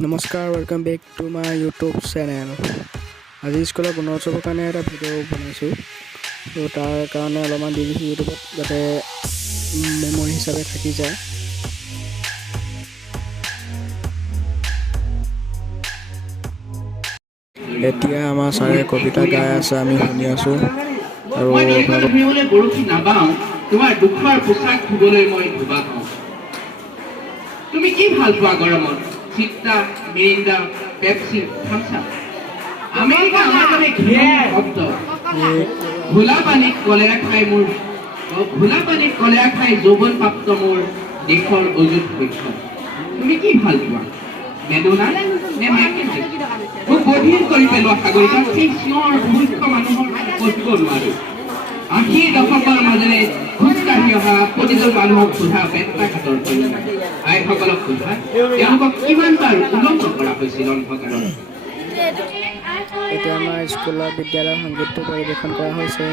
नमस्कार welcome back to my YouTube channel. आज school Gunotsav कारण एक भिडिओ बनाई तो तार कारण अलमान दी यूट्यूब जाते मेमोरी हिसाब से थी जाए। এতিয়া আমাৰ ছাৰে কবিতা গাই আছে, আমি শুনি আছো। আৰু তোমাৰ দুখৰ পোছাক ধুবলৈ মই ধুবা পাওঁ। তুমি কি ভাল পোৱা গৰমত? চিত্তা, Mirinda, Pepsi, Thums Up. America আমাৰ বাবে ঘৃণনীয় শব্দ। ঘোলা পানীত কলেৰা খাই যৌৱন প্ৰাপ্ত মোৰ দেশৰ অযুত শৈশৱ। তুমি কি ভাল পোৱা? মেডোনা নে মাইকেল জেকচন? মোক বধিৰ কৰি পেলোৱা সাগৰিকা সেই চিঞৰ মূৰ্খ মানুহৰ পঢ়িব নোৱাৰো। ৮০ দশকৰ মাজেৰে খোজকাঢ়ি অহা প্ৰতিজন মানুহক সোধা পেট্টাঘাটৰ আইসকলক সোধা তেওঁলোকক কিমানবাৰ উলংঘ কৰা হৈছিল অন্ধকাৰত। এতিয়া আমাৰ স্কুলৰ বিদ্যালয়ৰ সংগীতটো পৰিৱেশন কৰা হৈছে।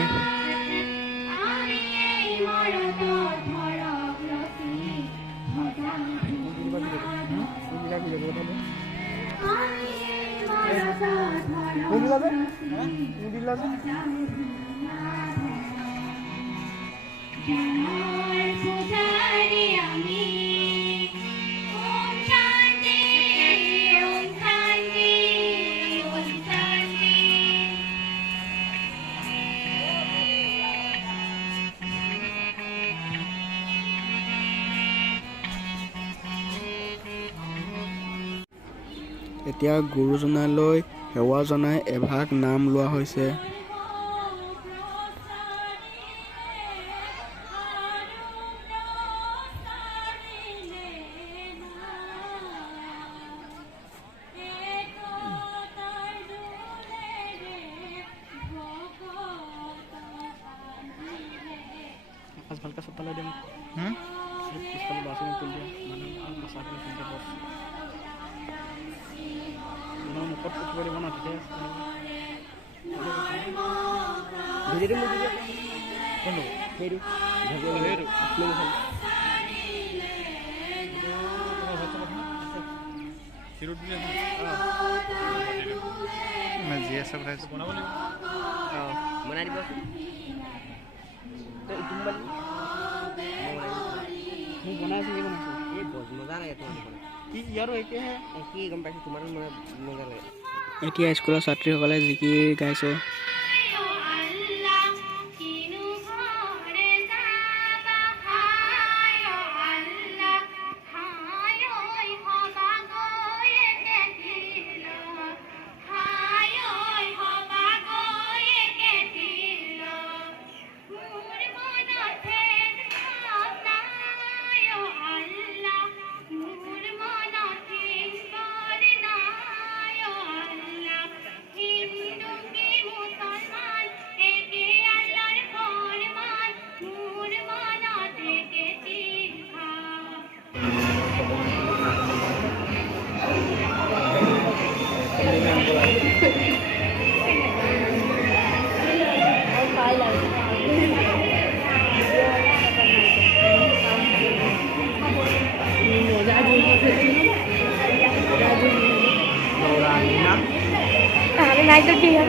এতিয়া গুৰুজনালৈ সেৱা জনাই এভাগ নাম লোৱা হৈছে। ভালকে চপালে দিম পিছফালে বাছনি তুলি দিয়া মানুহ মচাখিনি চিন্তা কৰছ মুখত উঠিব দিব ন ঠিকে বনাই দিব বনাই আছে এতিয়া স্কুলৰ ছাত্ৰীসকলে জিকিৰ গাইছে। Này tôi kia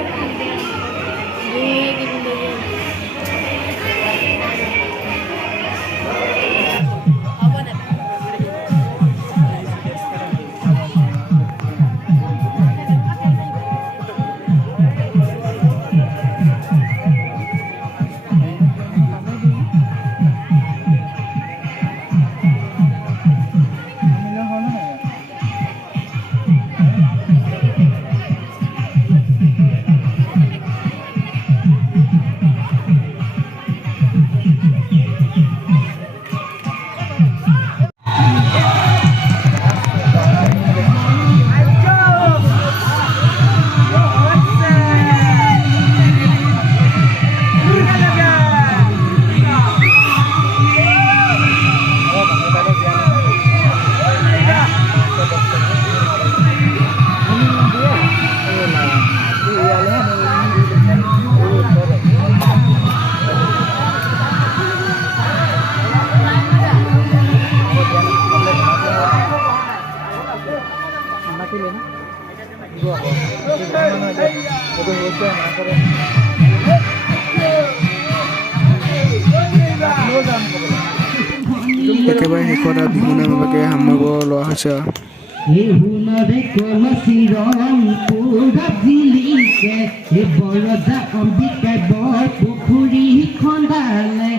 একেবাৰে শেষত আৰু বিহু নামকে সামৰিব লোৱা হৈছে আৰু হুনৰে কলচি ৰং পুৰা জিলিকে বৰদা অম্বিকাই বৰ পুখুৰী খন্দালে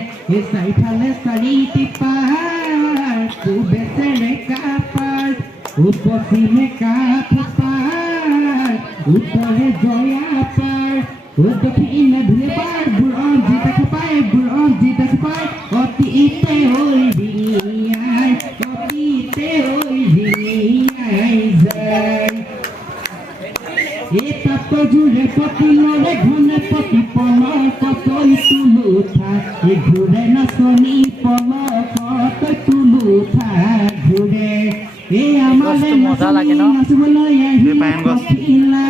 চাৰিফালে চাৰিটি পাৰ পূবে চেৰেকা পাৰ পশ্চিমে কাঠ পাৰ উত্তৰে জয়া পাৰ দক্ষিণে ধুলে পাৰ বুৰঞ্জিত পায় বুৰঞ্জিত পায় অতীতে হৈ ৰিঙিয়াই অতীতে হৈ ৰিঙিয়াই যায় তাপ জুৰে পতিলৰে ঘনে পতি পলৰ কতৈ তুলুঠা ঘূৰে নাচনি পলকত তুলুঠা ঘূৰে আমাৰে নাচিবলৈ আহি পতিলা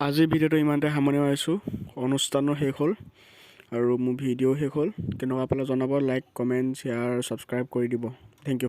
আজিৰ ভিডিঅ'টো ইমানতে সামৰণি মাৰিছোঁ অনুষ্ঠানো শেষ হ'ল আৰু মোৰ ভিডিঅ' শেষ হ'ল কেনেকুৱা পালে জনাব লাইক কমেণ্ট শ্বেয়াৰ ছাবস্ক্ৰাইব কৰি দিব